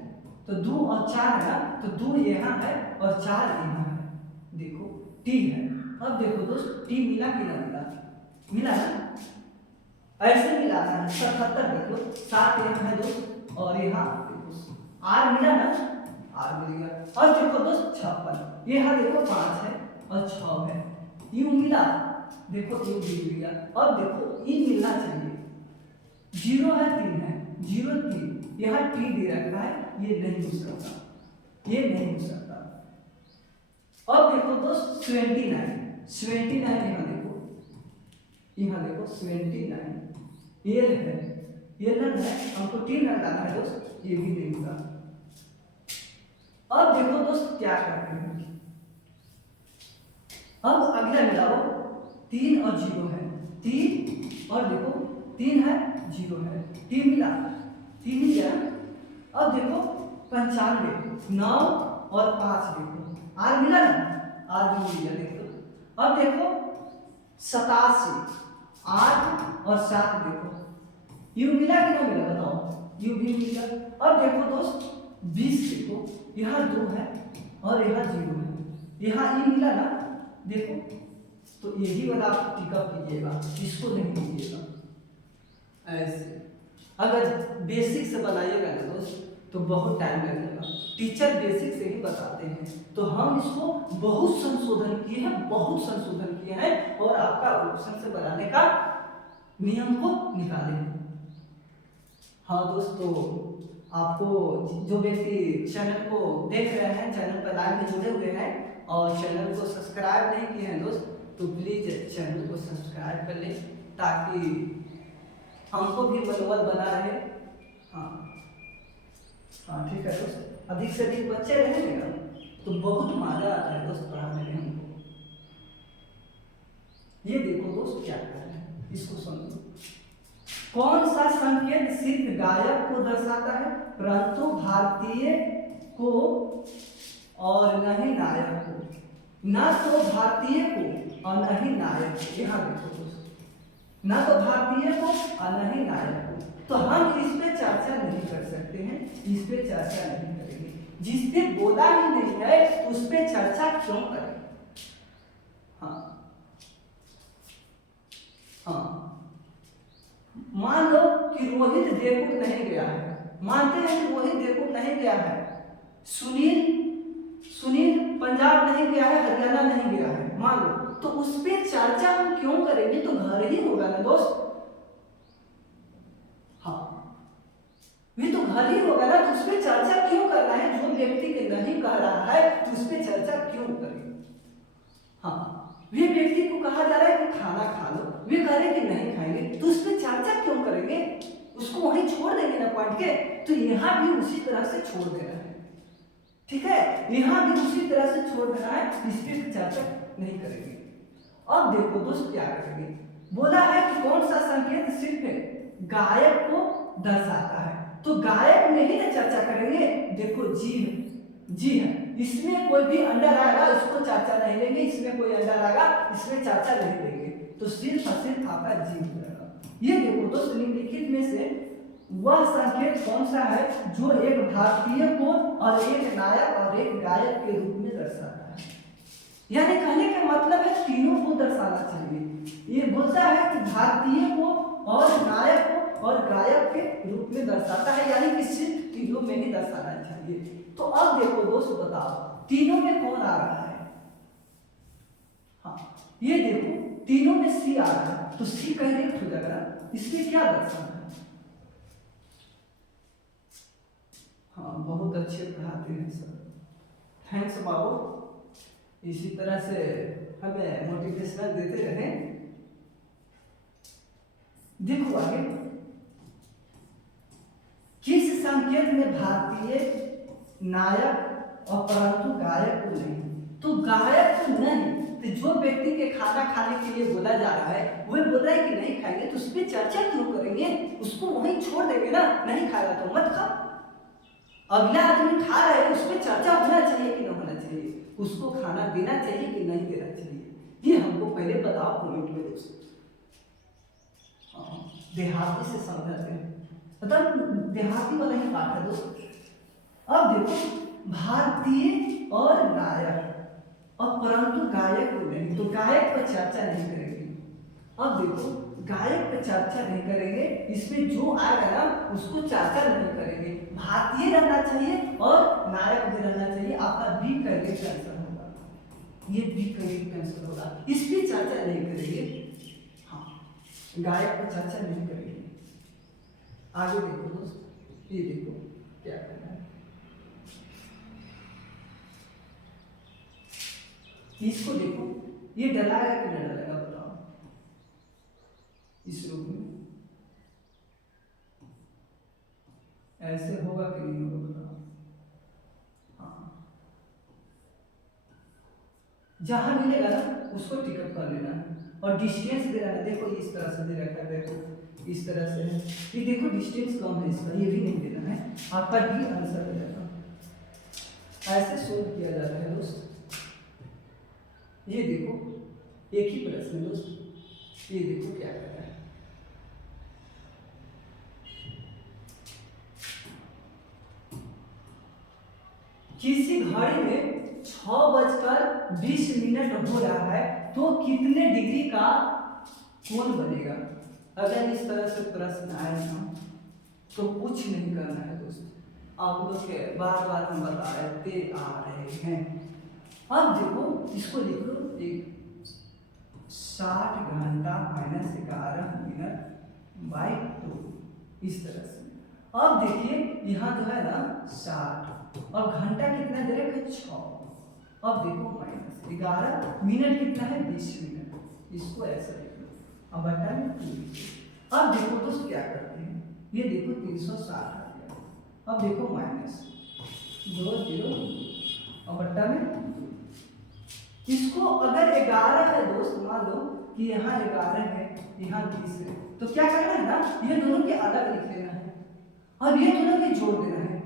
तो 2 और 4 है ना, तो 2 यहाँ है और 4 यहाँ है। देखो टी है, अब देखो दोस्त टी मिला कि ना मिला, मिला ना, ऐसे मिला है 77। देखो 7 यहाँ है दोस्त और यहाँ देखो आर मिला ना, आर मिल गया। और देखो दोस्त 56, यहाँ देखो 5 है और 6 है। यू मिला, देखो यू भी मिल गया। अब देखो ई मिलना चाहिए, 0 है 3 है, 0 3, यहाँ टी दे रखा है, ये नहीं हो सकता, ये नहीं हो सकता। अब देखो दोस्त 79 यहाँ देखो 79 ये है, ये नन है, हमको टी नन लाना है दोस्त, ये भी नहीं होगा। अब देखो दोस्त क्या करते हैं, अब अगला मिलाओ 3 और 0 है, 3 और देखो 3 है 0 है, टी मिला, टी मिल गया। अब देखो 95, 9 और 5 देखो आर मिला ना, आर भी मिल गया। देखो अब देखो 87, 8 और 7 देखो यू मिला कि ना मिला बताओ, यू भी मिल गया। अब देखो दोस्त 20 देखो, यहाँ 2 है और यहाँ 0 है, यहाँ ई मिला ना, देखो, तो यही वाला आप टिकअप कीजिएगा, इसको नहीं कीजिएगा ऐसे। अगर बेसिक से बनाइएगा ना दोस्त तो बहुत टाइम लगेगा। टीचर बेसिक से ही बताते हैं, तो हम इसको बहुत संशोधन किए हैं, बहुत संशोधन किए हैं और आपका ऑप्शन से बनाने का नियम को निकाले हैं। हाँ दोस्तों, आपको जो व्यक्ति चैनल को देख रहे हैं, चैनल पर लाइव में जुड़े हुए हैं और चैनल को सब्सक्राइब नहीं किए हैं दोस्त, तो प्लीज चैनल को सब्सक्राइब कर लें ताकि हमको भी मनोबल बना रहे। हाँ हाँ ठीक है दोस्त, अधिक से अधिक बच्चे रहेंगे ना तो बहुत मजा आता है दोस्त पढ़ाने में हमको। ये देखो दोस्त क्या कर रहे हैं, इसको समझो। कौन सा संकेत सिर्फ गायक को दर्शाता है परंतु भारतीय को और न ही नायक को? ना तो भारतीय को और न ही नायक को। यहाँ देखो दोस्त, ना तो भारतीय को और न ही नायक को, तो हम इस पे चर्चा नहीं कर सकते हैं, इस पे चर्चा नहीं करेंगे। जिस पे बोला ही नहीं है उस पे चर्चा क्यों करें? हाँ हाँ, मान लो कि रोहित देवपुर नहीं गया है, मानते हैं कि रोहित देवपुर नहीं गया है, सुनील पंजाब नहीं गया है, हरियाणा नहीं गया है, मान लो, तो उस पे चर्चा हम क्यों करेंगे? तो घर ही होगा ना दोस्त। हाँ, ये तो घर ही होगा ना, तो उस पे चर्चा क्यों करना है? जो व्यक्ति के नहीं कह रहा है तो उस पे चर्चा क्यों करेंगे? हाँ, वे व्यक्ति को कहा जा रहा है कि खाना खा लो, वे कह रहे कि नहीं खाएंगे, तो उस पर चर्चा क्यों करेंगे? उसको वहीं छोड़ देंगे ना पॉइंट के। तो यहाँ भी उसी तरह से छोड़ देना है, ठीक है, यहाँ भी उसी तरह से छोड़ देना है, इस पर चर्चा नहीं करेंगे। अब देखो दोस्त क्या करेंगे, बोला है कि कौन सा संकेत सिर्फ गायक को दर्शाता है, तो गायक में ही ना चर्चा करेंगे। देखो जी है, इसमें कोई भी अंडर आएगा इसको चर्चा नहीं लेंगे, इसमें कोई अंडर आएगा इसमें चर्चा नहीं लेंगे, तो सिर्फ और सिर्फ आपका जी हो जाएगा। ये देखो दोस्त, निम्नलिखित में से वह संकेत कौन सा है जो एक भारतीय को और एक नायक और एक गायक के रूप में दर्शाता है? यानी कहने का मतलब है तीनों को दर्शाना चाहिए। ये बोलता है कि भारतीय को और नायक को और गायक के रूप में दर्शाता है, यानी कि सिर्फ तीनों में ही दर्शाना चाहिए। तो अब देखो दोस्त, बताओ तीनों में कौन आ रहा है? हाँ, ये देखो तीनों में सी आ रहा है, तो सी करेक्ट हो जाएगा। इसमें क्या दर्शाना है? हाँ, बहुत अच्छे पढ़ाते हैं सर, थैंक्स बाबू। इसी तरह से हमें मोटिवेशनल देते रहे। देखो आगे, किस संकेत में भारतीय नायक और परंतु गायक को नहीं? तो गायक को नहीं, तो जो व्यक्ति के खाना खाने के लिए बोला जा रहा है वह बोल रहा है कि नहीं खाएंगे, तो उस पर चर्चा क्यों करेंगे? उसको वहीं छोड़ देंगे ना, नहीं खाएगा तो मत खा। अगला आदमी खा रहा है, उस पर चर्चा होना चाहिए कि नहीं होना चाहिए, उसको खाना देना चाहिए कि नहीं देना चाहिए, ये हमको पहले बताओ कमेंट में दोस्तों। देहाती से समझाते हैं, मतलब देहाती वाला ही बात है दोस्त। अब देखो, भारतीय और नायक और परंतु गायक को नहीं, तो गायक पर चर्चा नहीं करेंगे। अब देखो, गायक पर चर्चा नहीं करेंगे, इसमें जो आएगा ना उसको चर्चा नहीं करेंगे। भारतीय रहना चाहिए और नायक भी रहना चाहिए। आपका बी करेक्ट आंसर होगा, ये बी करेक्ट आंसर होगा, इस पर चर्चा नहीं करेंगे। हाँ, गायक पर चर्चा नहीं करेंगे। आगे देखो दोस्त, ये देखो क्या करना है, इसको देखो, ये डलाएगा कि नहीं डलाएगा बताओ? इस रूप में ऐसे होगा कि नहीं होगा बताओ? हाँ, जहां मिलेगा ना उसको टिकअप कर लेना है और डिस्टेंस दे रहा है। देखो इस तरह से दे रखा है, देखो इस तरह से है, ये देखो डिस्टेंस कम है इसका, ये भी नहीं देना है, आपका डी आंसर हो जाएगा। ऐसे सोल्व किया जाता है दोस्त। ये देखो एक ही प्रश्न है दोस्त, ये देखो क्या कर रहा है, किसी घड़ी में 6:50 20 मिनट हो रहा है तो कितने डिग्री का कोण बनेगा। अगर इस तरह से प्रश्न आए ना तो कुछ नहीं करना है दोस्त, आप लोग के बार बार हम बताते आ रहे हैं। अब देखो इसको लिखो, एक 60 घंटा माइनस 11 मिनट बाई 2, इस तरह से। अब देखिए यहाँ जो है ना 60 और घंटा कितना दे रखा है 6। अब देखो माइनस 11 मिनट कितना है 20 मिनट, इसको ऐसा लिख लो। अब बटा में 2। अब देखो दोस्त क्या करते हैं, ये देखो 360 आ गया। अब देखो माइनस 2 0 और बट्टा में 2। इसको अगर 11 है दोस्त, मान लो कि यहाँ 11 है यहाँ 20 है, तो क्या करना है ना, ये दोनों के अलग लिख लेना है और ये दोनों के जोड़ देना है।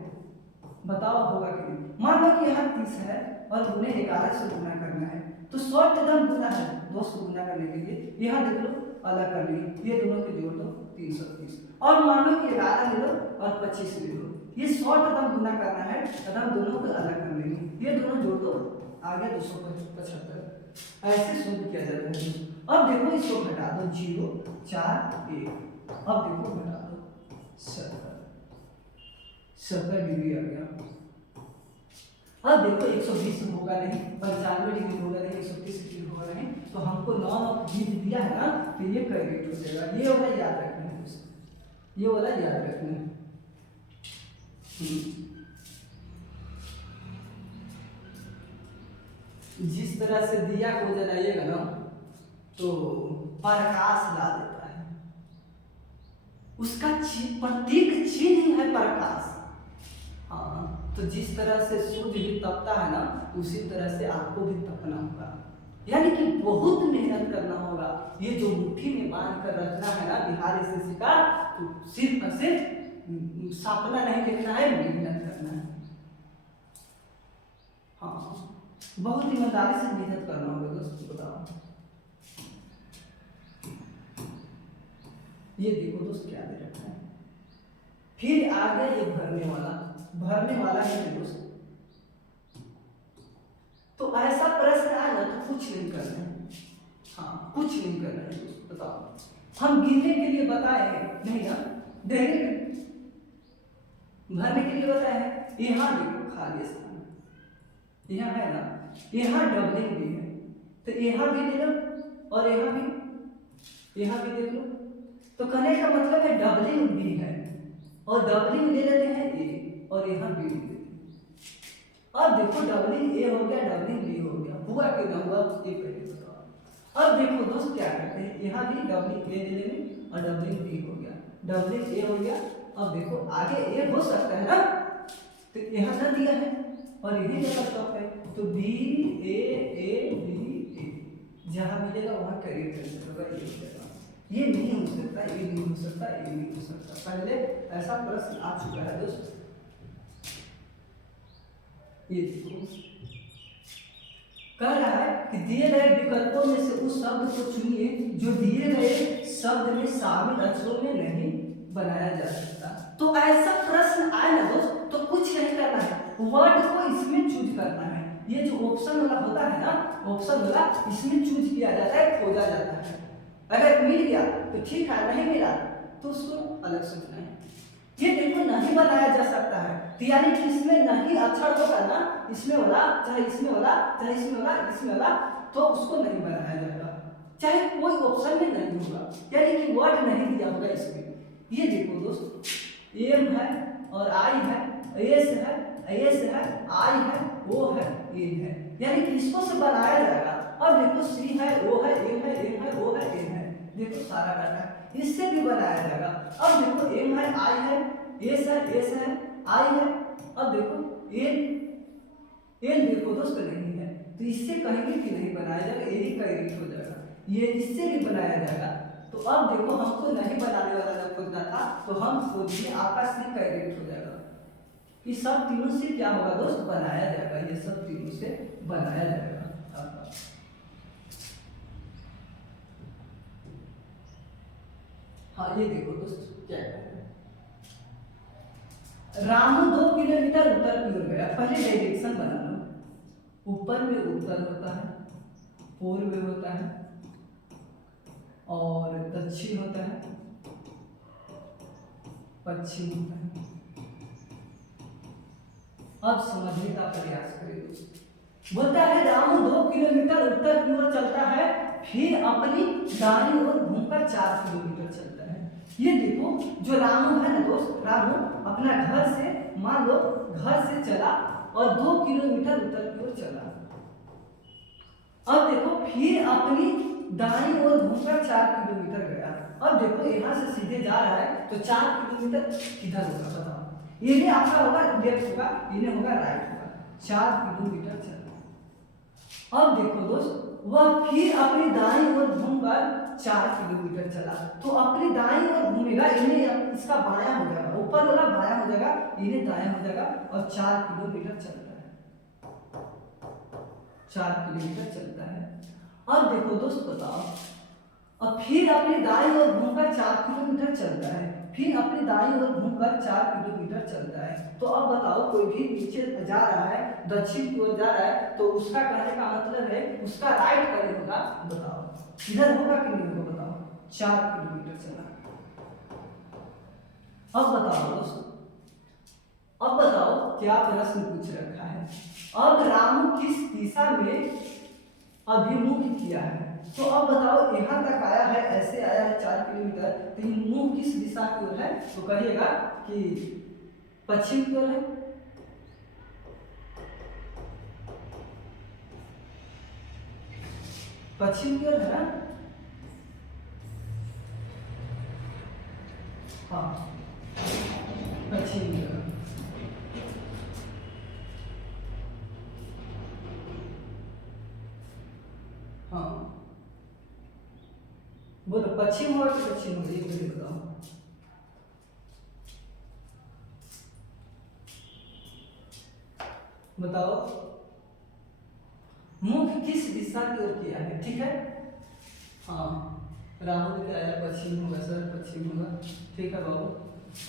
बताओ होगा कि नहीं। मान लो कि यहाँ 30 है और उन्हें 11 से गुना करना है, तो शॉर्ट एकदम गुना है दोस्त, गुना करने के लिए यहाँ देख लो अलग कर लिए, ये दोनों के जोड़ दो 330। और मान लो कि 11 ले लो और 25 ले लो, ये शॉर्ट एकदम गुना करना है, एकदम दोनों को अलग कर लेंगे, ये दोनों जोड़ दो आगे 275, ऐसे शुरू किया जाता है। अब देखो इसको घटा दो 0 4 1, अब देखो घटा दो 70 डिग्री आ गया। अब देखो 120 होगा नहीं, 95 डिग्री होगा नहीं, 130 डिग्री होगा नहीं, तो हमको नॉन ऑफ जीत दिया है ना, तो ये करेक्ट हो जाएगा। ये वाला याद रखना है दोस्त, ये वाला याद रखना है। जिस तरह से दिया को जलाइएगा ना तो प्रकाश ला देता है, उसका प्रतीक चिन्ह है प्रकाश। हाँ, तो जिस तरह से सूर्य भी तपता है ना, उसी तरह से आपको भी तपना होगा, यानी कि बहुत मेहनत करना होगा। ये जो मुट्ठी में बांध कर रखना है ना बिहार एसएससी का, तो सिर्फ और सिर्फ सपना नहीं देखना है, मेहनत करना है। हाँ, बहुत ईमानदारी से मेहनत करना होगा दोस्तों। बताओ ये देखो दोस्त क्या दे रखा है, फिर आ गया ये भरने वाला है दोस्त। तो ऐसा प्रश्न आया ना तो कुछ नहीं करना है, हाँ कुछ नहीं करना है दोस्त। बताओ हम गिनने के लिए बताए हैं नहीं ना, डायरेक्ट भरने के लिए बताया है। यहाँ देखो खाली स्थान यहाँ है ना, यहाँ डबलिंग भी है, तो यहाँ भी ले लो और यहाँ भी देख लो। तो कहने का मतलब है डबलिंग भी है और डबलिंग ले लेते हैं ए और यहाँ बी ले लेते हैं। अब देखो डबलिंग ए हो गया, डबलिंग बी हो गया, हुआ कि ना हुआ ये पहले बताओ। अब देखो दोस्त क्या करते हैं, यहाँ भी डबलिंग ए ले लेंगे और डबलिंग बी हो गया, डबलिंग ए हो गया। अब देखो आगे ए हो सकता है ना, तो यहाँ ना दिया है और यही जगह स्टॉप है, तो बी ए बी ए, जहाँ मिलेगा वहाँ करेक्ट आंसर होगा। ये नहीं हो सकता, ये नहीं हो सकता, ये नहीं हो सकता, पहले ऐसा प्रश्न आ चुका है दोस्त। ये देखो कह रहा है कि दिए गए विकल्पों में से उस शब्द को चुनिए जो दिए गए शब्द में शामिल अक्षरों में नहीं बनाया जा सकता। तो ऐसा प्रश्न आए ना दोस्त तो कुछ नहीं करना है, वर्ड को इसमें चूज करना है। ये जो ऑप्शन वाला होता है ना, ऑप्शन वाला इसमें चूज किया जाता है, खोजा जाता है। अगर मिल गया तो ठीक है, नहीं मिला तो उसको अलग सोचना है। ये देखो नहीं बनाया जा सकता है, तो यानी कि इसमें नहीं अक्षर होगा ना, इसमें वाला चाहे इसमें वाला चाहे इसमें वाला इसमें वाला, तो उसको नहीं बनाया जाएगा, चाहे कोई ऑप्शन में नहीं होगा, यानी कि वर्ड नहीं दिया होगा इसमें। ये देखो दोस्त एम है और आई है, एस है, आई है, ओ है, एन है, यानी कि इसको से बनाया जाएगा। अब देखो सी है, ओ है, एम है, ओ है, एन है, देखो सारा डाटा है, इससे भी बनाया जाएगा। अब देखो एम है, आई है, एस है, आई है, अब देखो एन देखो दोस्त नहीं है, तो इससे कहेंगे कि नहीं बनाया जाएगा, ये ही करेक्ट हो जाएगा। ये इससे भी बनाया जाएगा। तो अब देखो हमको नहीं बनाने वाला जब खोजना था तो हम खोज दिए, आपका सी करेक्ट हो जाएगा। ये सब तीनों से क्या होगा दोस्त, बनाया जाएगा, ये सब तीनों से बनाया जाएगा। हाँ ये देखो दोस्त क्या है, रामू 2 किलोमीटर उत्तर की ओर गया, पहले डायरेक्शन बना लो। ऊपर में उत्तर होता है, पूर्व होता है और दक्षिण होता है, पश्चिम होता है। अब समझने का प्रयास करें दोस्तों। बोलता है रामू 2 किलोमीटर उत्तर की ओर चलता है, फिर अपनी दाहिनी ओर घूमकर 4 किलोमीटर चलता है। ये देखो जो रामू है ना दोस्त, रामू अपना घर से मान लो घर से चला और 2 किलोमीटर उत्तर की ओर चला। अब देखो फिर अपनी दाहिनी ओर घूमकर 4 किलोमीटर गया। अब देखो यहाँ से सीधे जा रहा है तो 4 किलोमीटर किधर होगा बताओ? ये आपका होगा लेफ्ट होगा, ये होगा राइट होगा। 4 किलोमीटर चला। अब देखो दोस्त वह फिर अपनी दाईं ओर घूमकर 4 किलोमीटर चला। तो अपनी दाईं ओर घूमेगा, इन्हें इसका बायां हो जाएगा, ऊपर वाला बायां हो जाएगा, इन्हें दायां हो जाएगा और 4 किलोमीटर चलता है। 4 किलोमीटर चलता है। अब देखो दोस्त बताओ, अब फिर अपनी दाईं ओर घूमकर 4 किलोमीटर चलता है, फिर अपनी दाईं ओर घूमकर 4 किलोमीटर चलता है। तो अब बताओ कोई भी नीचे जा रहा है, दक्षिण की ओर जा रहा है, तो उसका कहने का मतलब है उसका राइट करने होगा। बताओ इधर होगा कि नहीं होगा बताओ? 4 किलोमीटर चला। अब बताओ दोस्त, अब बताओ क्या प्रश्न पूछ रखा है? अब रामू किस दिशा में अभिमुख किया है? तो अब बताओ यहाँ तक आया है, ऐसे आया है 4 किलोमीटर, तो मुंह किस दिशा की ओर है? तो कहिएगा कि पश्चिम की ओर है। पश्चिम की ओर है ना? हाँ पश्चिम की ओर। हाँ बोलो पश्चिम और दक्षिण हो, ये मुझे बताओ। बताओ मुख किस दिशा की ओर किया है? ठीक है हाँ राहु ने आया पश्चिम होगा सर, पश्चिम होगा। ठीक है बाबू,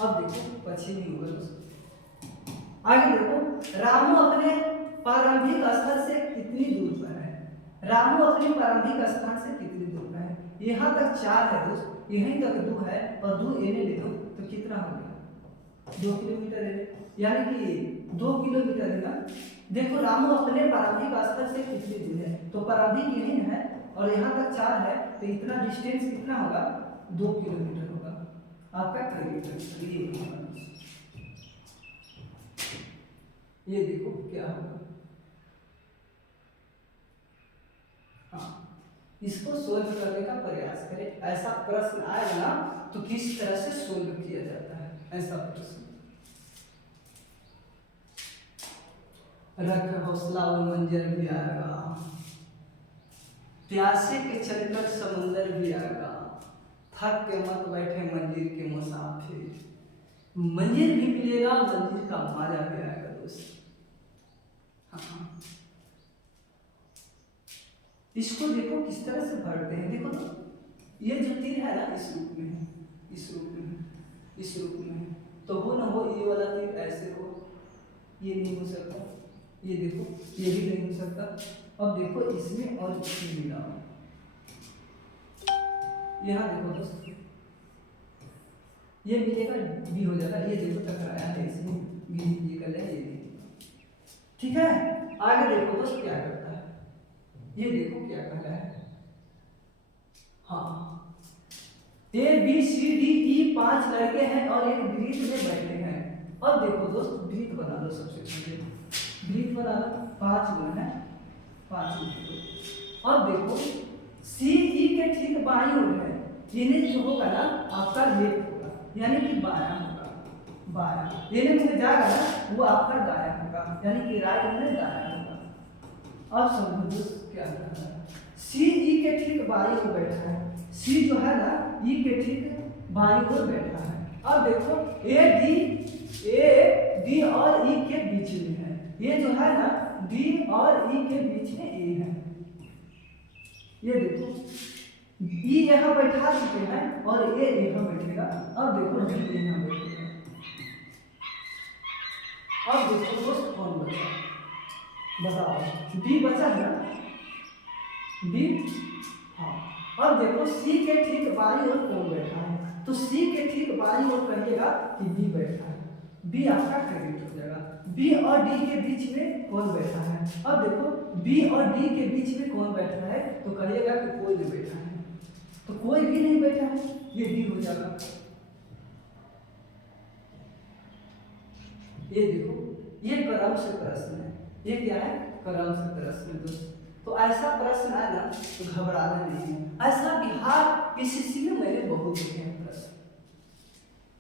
अब देखो पश्चिम ही होगा दोस्तों। आगे देखो रामू अपने प्रारंभिक स्थल से कितनी दूर पर है? रामू अपने प्रारंभिक स्थान से कितनी दूर पर है? यहाँ तक 4 है दोस्त, यहीं तक 2 है और 2 एने ले दो तो कितना हो गया? 2 किलोमीटर है, यानी कि 2 किलोमीटर है ना। देखो रामू अपने प्रारंभिक स्थल से कितनी दूर है? तो प्रारंभिक यही है और यहाँ तक 4 है, तो इतना डिस्टेंस कितना होगा? 2 किलोमीटर होगा। आपका किलोमीटर ये देखो क्या होगा। हाँ इसको सोल्व करने का प्रयास करें। ऐसा प्रश्न आएगा ना तो किस तरह से सोल्व किया जाता है ऐसा प्रश्न। रख हौसला और मंजर भी आएगा, प्यासे के चलकर समुंदर भी आएगा, थक के मत बैठे मंजिल के मुसाफिर, मंजिल भी मिलेगा, मंजिल का मजा भी आएगा दोस्त। हाँ इसको देखो किस तरह से भरते हैं। देखो तो ये जो तीर है ना इस रूप में है, इस रूप में है, इस रूप में है, तो हो ना हो ये वाला तीर ऐसे हो, ये नहीं हो सकता। ये देखो ये भी नहीं हो सकता। अब देखो इसमें और इसमें मिलाओ, यहाँ देखो दोस्तों ये मिलेगा भी हो जाएगा। ये देखो टकराया है इसमें, ये कर लिया, ये ठीक है। आगे देखो दोस्त क्या करता है, ये देखो क्या कर रहा है। हाँ A B C D E 5 लड़के हैं और एक वृत्त में बैठे हैं। अब देखो दोस्त वृत्त बना लो, सबसे पहले वृत्त बना लो, 5 गुण है, 5 गुण। अब देखो C E के ठीक बाईं ओर है, इन्हें जो होगा ना आपका लेफ्ट होगा, यानी कि बायां होगा, बायां। इन्हें मुझे जाएगा ना वो आपका दायां होगा, यानी कि राइट में दायां होगा। अब समझो दोस्त क्या कर रहा है। C E के ठीक बाईं ओर बैठा है, C जो है ना E के ठीक बाईं ओर बैठा है। अब देखो A D और E के बीच में है, ये जो है ना D और E के बीच में A है। ये देखो E यहाँ बैठा चुके हैं और A यहाँ बैठेगा। अब देखो D यहाँ बैठेगा। अब देखो दोस्त कौन बचा? बताओ बी बचा है ना, बी। हाँ, अब देखो सी के ठीक बाई ओर कौन बैठा है, तो सी के ठीक बाई ओर कहिएगा कि बी बैठा है, बी आपका करेक्ट हो जाएगा। बी और डी के बीच में कौन बैठा है, अब देखो बी और डी के बीच में कौन बैठा है, तो कहिएगा कि कोई नहीं बैठा है, तो कोई भी नहीं बैठा है, ये डी हो जाएगा। ये देखो ये क्रम से प्रश्न है, ये क्या है, क्रम से प्रश्न है दोस्तों। तो ऐसा प्रश्न आए ना तो घबराना नहीं है, ऐसा बिहार एसएससी में मैंने बहुत देखे हैं प्रश्न।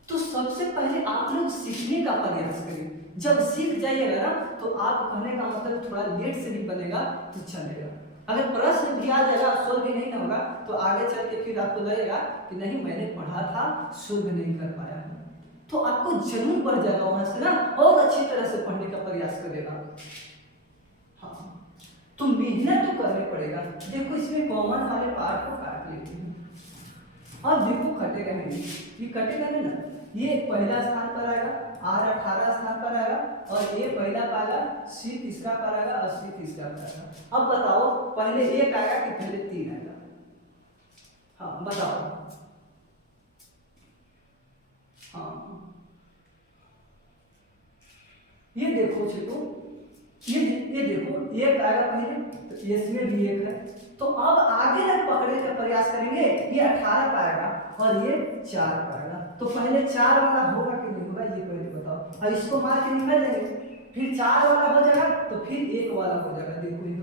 तो सबसे पहले आप लोग सीखने का प्रयास करें, जब सीख जाइएगा ना तो आप कहने का मतलब थोड़ा लेट से भी बनेगा तो चलेगा। अगर प्रश्न भी आ जाएगा सोल्व भी नहीं होगा तो आगे चल के फिर आपको लगेगा कि नहीं मैंने पढ़ा था सोल्व नहीं कर पाया, तो आपको जरूर बढ़ जाएगा वहां से ना, और अच्छी तरह से पढ़ने का प्रयास करेगा। हाँ, तो मेहनत तो करनी पड़ेगा। देखो इसमें कॉमन वाले पार्ट को काट लेते हैं, अब देखो कटेगा नहीं, ये कटेगा नहीं ना, ये पहला स्थान पर आएगा, आर 18 स्थान पर आएगा, और ये पहला पाएगा, सी तीसरा पर आएगा, और सी तीसरा पर आएगा। अब बताओ पहले एक आएगा कि पहले 3 आएगा, हाँ बताओ। हाँ ये देखो चलो, ये देखो एक आएगा पहले, तो इसमें भी एक है, तो अब आगे जब पकड़ने का प्रयास करेंगे ये 18 पाएगा और ये 4 पाएगा, तो पहले 4 वाला होगा कि नहीं होगा ये पहले बताओ, और इसको मार के निकाल देंगे, फिर 4 वाला हो जाएगा तो फिर 1 वाला हो जाएगा। देखो ये,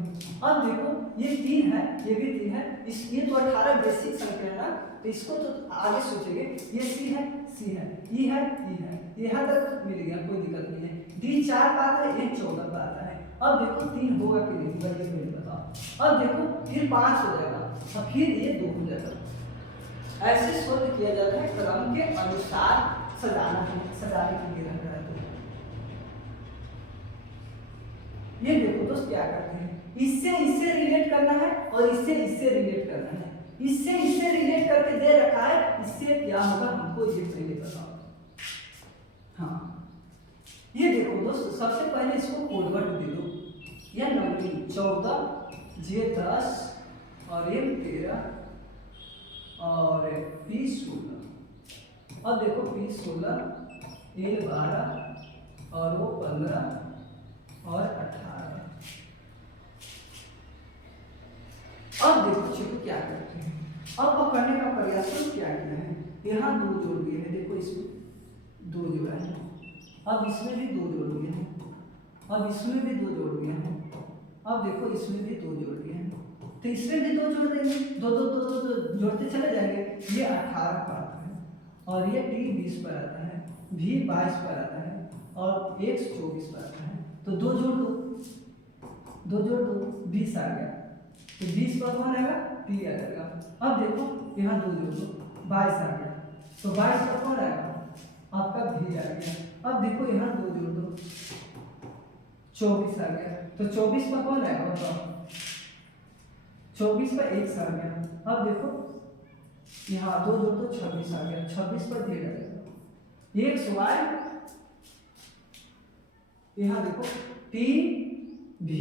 अब देखो ये 3 है, ये भी 3 है, इस ये तो 18 बेसिक संख्या है ना, तो इसको तो आगे सोचेंगे, ये सी है, सी है, ई है, ई है, यहाँ तक मिल गया, कोई दिक्कत नहीं है। डी 4 पर आता है, ये 14 पर आता है। अब देखो 3 होगा कि नहीं होगा ये पहले बताओ, अब देखो फिर 5 हो जाएगा, और फिर ये 2 हो जाएगा। ऐसे सोल्व किया जाता है, क्रम के अनुसार सजाना है, सजाने के लिए रखा है। ये देखो दोस्त क्या करते हैं, इससे रिलेट करना है और इससे रिलेट करना है, इससे रिलेट करके दे रखा है, इससे क्या होगा हमको ये पहले बताओ। हाँ ये देखो दोस्त, सबसे पहले इसको कोडवर्ड दे दो, या नंबरिंग 14, ये 10 और ये 13 और P 16। अब देखो P 16, ये 12 और वो 15 और 18। अब देखो चलो क्या करते हैं, अब पकड़ने का प्रयास तो क्या किया है, यहाँ 2 जोड़ दिए हैं, देखो इसमें 2 जोड़ा है, अब इसमें भी 2 जोड़ दिए हैं, अब इसमें भी 2 जोड़ दिए हैं, अब देखो इसमें भी 2 जोड़ दिए हैं, तो इसमें भी 2 जोड़ देंगे, 2 2 2 2 जोड़ते चले जाएंगे। ये 18 पर आता है, और ये T 20 पर आता है, V 22 पर आता है, और X 24 पर आता है, तो 2 जोड़ दो, 2 जोड़ दो, 20 आ गया, तो 20 पर कौन आएगा, P आ जाएगा। अब देखो यहाँ 2 जोड़ दो, 22 आ गया, तो 22 पर कौन आएगा, आपका V आ गया। अब देखो यहाँ 2 जोड़ दो, 24 आ गया, तो 24 पर कौन आएगा बताओ, 24 पर X आ गया। अब देखो यहाँ 2 जोड़ दो, 26 आ गया, 26 पर Z आ जाएगा, X Y, यहाँ देखो T V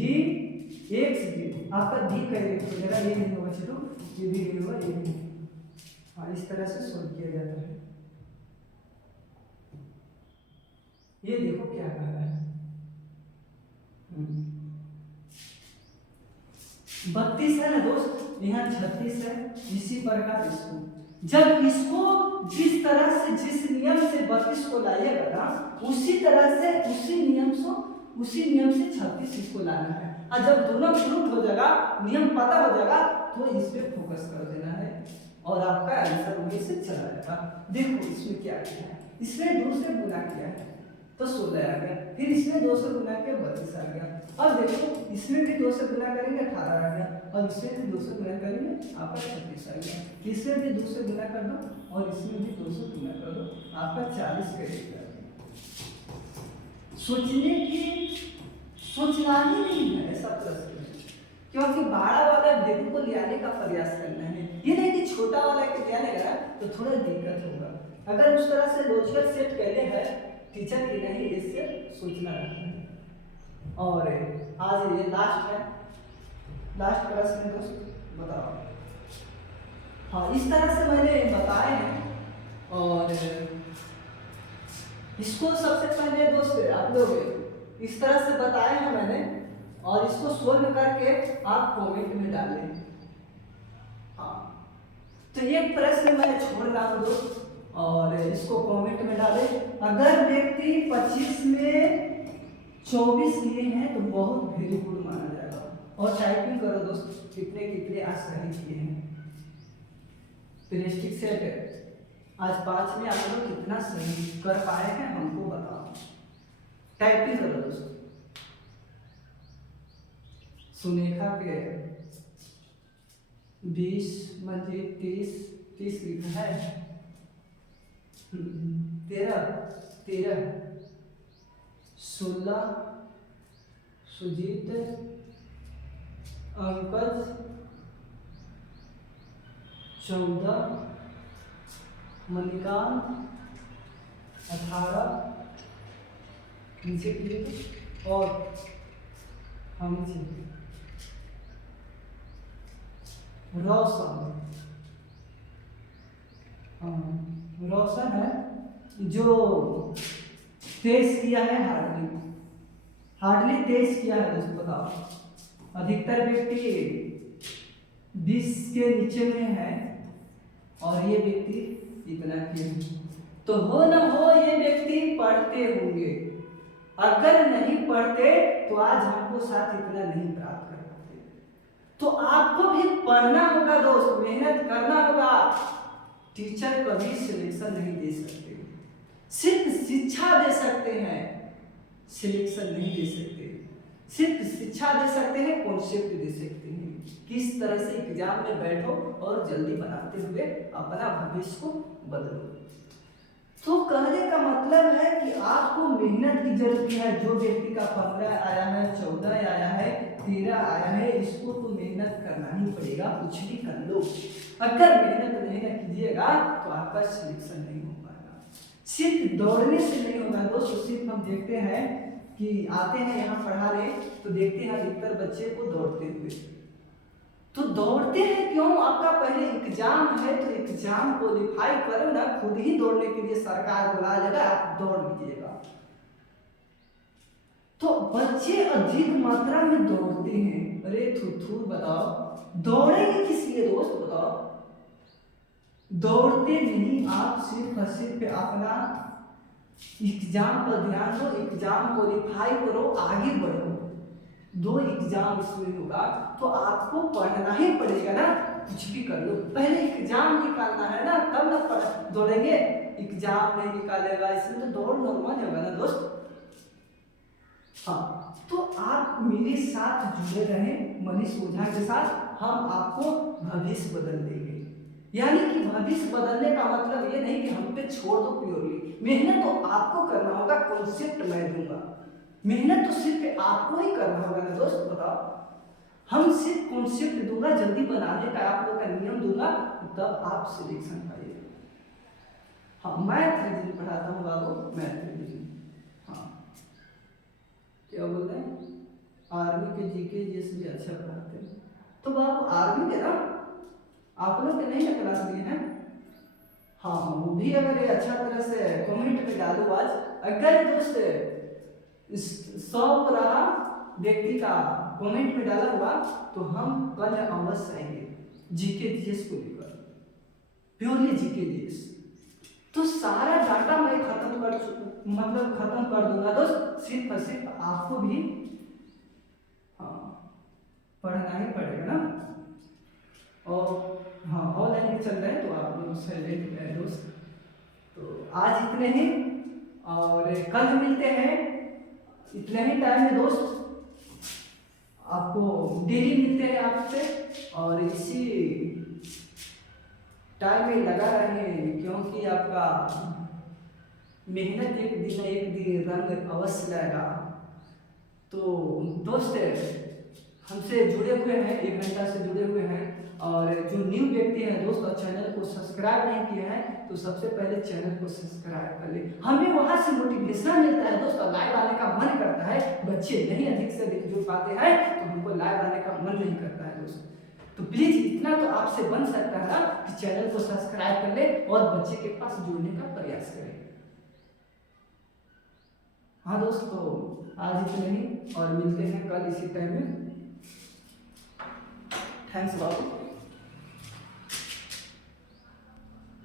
X V, आपका D करेक्ट हो जाएगा, ये नहीं होगा चलो, ये भी नहीं होगा, ये भी। हाँ इस तरह से सोल्व किया जाता है। ये देखो क्या कह रहा है, 32 है ना दोस्त, यहाँ 36 है, इसी प्रकार इसको, जब इसको जिस तरह से जिस नियम से 32 को लाइएगा ना, उसी तरह से उसी नियम से 36 इसको लाना है, और जब दोनों प्रूफ हो जाएगा, नियम पता हो जाएगा, तो इस पे फोकस कर देना है और आपका आंसर वहीं से चला जाएगा। देखो इसमें क्या किया है, इसमें 2 से गुना किया है तो 16 आ गया, फिर इसमें 2 से गुना किया 32 आ गया। अब देखो इसमें भी 2 से गुना करेंगे 18 आ गया, और इसमें भी 2 से गुना करेंगे आपका 36 आ गया, इसमें भी 2 से गुना कर दो और इसमें भी 2 से गुना कर दो, आपका 40 करेक्ट आ गया। सोचना ही नहीं है ऐसा प्रश्न, क्योंकि बड़ा वाला बिंदु को ले आने का प्रयास करना है, ये नहीं कि छोटा वाला के ले आने तो थोड़ा दिक्कत होगा। अगर उस तरह से लॉजिकल सेट पहले है टीचर की नहीं, इससे सोचना रहता है। और आज ये लास्ट है, लास्ट प्रश्न है दोस्त, बताओ। हाँ, इस तरह से मैंने बताए हैं और इसको सबसे पहले दोस्त आप लोग इस तरह से बताए हैं मैंने, और इसको सोल्व करके आप कमेंट में डालें। हाँ, तो एक प्रश्न मैं छोड़ रहा हूँ दोस्त, और इसको कमेंट में डालें। अगर व्यक्ति 25 में 24 लिए हैं तो बहुत वेरी गुड माना जाएगा। और टाइपिंग करो दोस्त, कितने कितने आज सही किए हैं। प्लास्टिक सेट आज 5 में आप लोग कितना सही कर पाए हैं हमको बताओ। टाइपिंग करो दोस्त। सुनेखा के 20 मंजिल 30 लिखा है। 13 16 सुजीत अंकज 14 मणिकांत 18 नीचे कीजिए और हम रोशन। रोशन है जो 23 किया है, हार्डली 23 किया है दोस्तों, बताओ। अधिकतर व्यक्ति 20 के नीचे में है और ये व्यक्ति इतना किया। तो हो ना हो ये व्यक्ति पढ़ते होंगे, अगर नहीं पढ़ते तो आज हमको साथ इतना नहीं प्राप्त कर पाते। तो आपको भी पढ़ना होगा दोस्त, मेहनत करना होगा। टीचर कभी सिलेक्शन नहीं दे सकते, सिर्फ शिक्षा दे सकते हैं, सिलेक्शन नहीं दे सकते। सिर्फ शिक्षा दे सकते हैं, कॉन्सेप्ट दे सकते हैं। किस तरह से एग्जाम में बैठो और जल्दी बनाते हुए अपना भविष्य को बदलो। तो कहने का मतलब है कि आपको मेहनत की जरूरत है। जो व्यक्ति का 15 आया है, 14 आया है, 13 आया है, इसको तो मेहनत करना ही पड़ेगा, कुछ भी कर लो। अगर मेहनत नहीं ना कीजिएगा तो आपका सिलेक्शन नहीं हो पाएगा। सिर्फ दौड़ने से नहीं होगा दोस्तों। सिर्फ हम देखते हैं कि आते हैं यहाँ पढ़ा रहे तो देखते हैं अधिकतर बच्चे को दौड़ते हुए। तो दौड़ते हैं क्यों? आपका पहले एग्जाम है तो एग्जाम क्वालिफाई करो ना, खुद ही दौड़ने के लिए सरकार बुला लेगा, आप दौड़ लीजिएगा। तो बच्चे अधिक मात्रा में दौड़ते हैं। अरे थुथुर बताओ, दौड़ेंगे किस लिए दोस्त बताओ? दौड़ते नहीं, आप सिर्फ और सिर्फ अपना एग्जाम पर ध्यान दो, एग्जाम क्वालिफाई करो, आगे बढ़ो। 2 एग्जाम इसमें होगा तो आपको पढ़ना ही पड़ेगा ना, कुछ भी कर लो। पहले एग्जाम निकालना है ना, तब ना दौड़ेंगे। एग्जाम नहीं निकालेगा इसमें तो दौड़ नॉर्मल होगा ना दोस्त। हाँ, तो आप मेरे साथ जुड़े रहें, मनीष ओझा के साथ। हम आपको भविष्य बदल देंगे। यानी कि भविष्य बदलने का मतलब ये नहीं कि हम पे छोड़ दो प्योरली। मेहनत तो आपको करना होगा, कॉन्सेप्ट मैं दूंगा। मेहनत तो सिर्फ आपको ही करना होगा ना दोस्त, बताओ। हम सिर्फ कॉन्सेप्ट दूंगा, जल्दी बनाने का आप लोग का नियम दूंगा, तब आप सिलेक्शन पाइएगा। हाँ, मैथ रीजनिंग पढ़ाता हूँ बाबू, मैथ रीजनिंग। हाँ, क्या बोल रहे हैं? आर्मी के जीके ये भी अच्छा पढ़ाते हैं। तो बाबू आर्मी के ना आप लोग के नहीं ना क्लास लिए हैं? हाँ, वो भी अगर ये अच्छा तरह से कमेंट में डालो आज। अगर दोस्त 100 रहा व्यक्ति का कमेंट में डाला हुआ तो हम कल अवश्य आएंगे जीके जीएस को लेकर, प्योरली जीके जीएस। तो सारा डाटा मैं खत्म कर दूंगा दोस्त। सिर्फ और सिर्फ आपको भी हाँ पढ़ना ही पड़ेगा ना। और हाँ, ऑनलाइन चल रहा है तो आप लोग साइलेंट है दोस्त। तो आज इतने ही, और कल मिलते हैं इतने ही टाइम में दोस्त। आपको डेली मिलते हैं आपसे, और इसी टाइम में लगा रहे, क्योंकि आपका मेहनत एक दिन रंग अवश्य लाएगा। तो दोस्त हमसे जुड़े हुए हैं, 1 घंटा से जुड़े हुए हैं, और जो न्यू व्यक्ति हैं दोस्त और चैनल को सब्सक्राइब नहीं किए हैं तो सबसे पहले चैनल को सब्सक्राइब कर ले। हमें वहां से मोटिवेशन मिलता है दोस्त, लाइव आने का मन करता है। बच्चे नहीं अधिक से अधिक जुड़ पाते हैं तो हमको लाइव आने का मन नहीं करता है दोस्त। तो प्लीज इतना तो आपसे बन सकता है कि चैनल को सब्सक्राइब कर ले और बच्चे के पास जुड़ने का प्रयास करें। हाँ दोस्तों, आज इतने ही और मिलते हैं कल इसी टाइम में। थैंक्स बाबू।